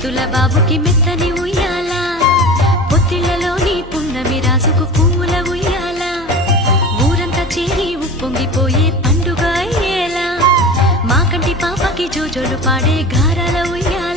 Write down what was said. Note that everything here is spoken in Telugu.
ముద్దుల బాబుకి మెత్తని ఉయ్యాల పొత్తిళ్లలోని పున్నమి రాసుకు పువ్వుల ఉయ్యాల ఊరంతా చేరి ఉప్పొంగిపోయే పండుగ అయ్యేలా మా కంటి పాపకి జోజోలు పాడే గారాల ఉయ్యాల